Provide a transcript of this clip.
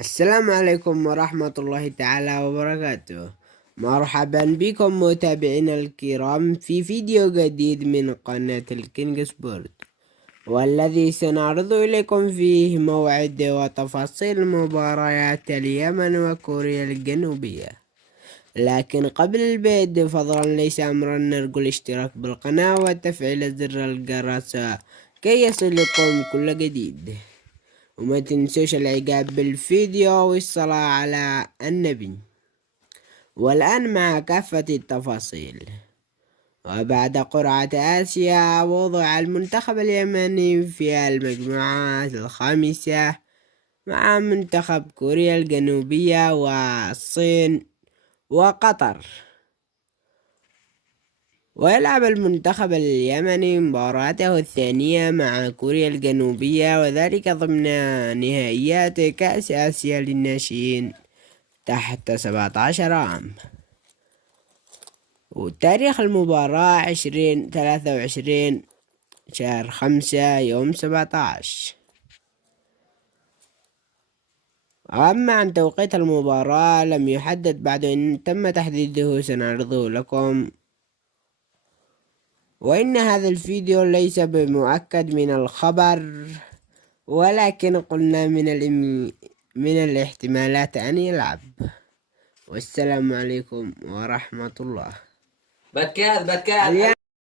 السلام عليكم ورحمة الله تعالى وبركاته. مرحبا بكم متابعينا الكرام في فيديو جديد من قناة الكينج سبورت، والذي سنعرض إليكم فيه موعد وتفاصيل مباريات اليمن وكوريا الجنوبية. لكن قبل البدء فضلا ليس أمرا نرجو الاشتراك بالقناة وتفعيل زر الجرس كي يصلكم كل جديد، وما تنسوش الإعجاب بالفيديو والصلاة على النبي. والآن مع كافة التفاصيل. وبعد قرعة آسيا وضع المنتخب اليمني في المجموعة الخامسة مع منتخب كوريا الجنوبية والصين وقطر. ويلعب المنتخب اليمني مباراته الثانية مع كوريا الجنوبية، وذلك ضمن نهائيات كأس آسيا للناشئين تحت 17 عام. وتاريخ المباراة 23 شهر 5 يوم 17. أما عن توقيت المباراة لم يحدد بعد، إن تم تحديده سنعرضه لكم. وإن هذا الفيديو ليس بمؤكد من الخبر، ولكن قلنا من الاحتمالات أن يلعب. والسلام عليكم ورحمة الله.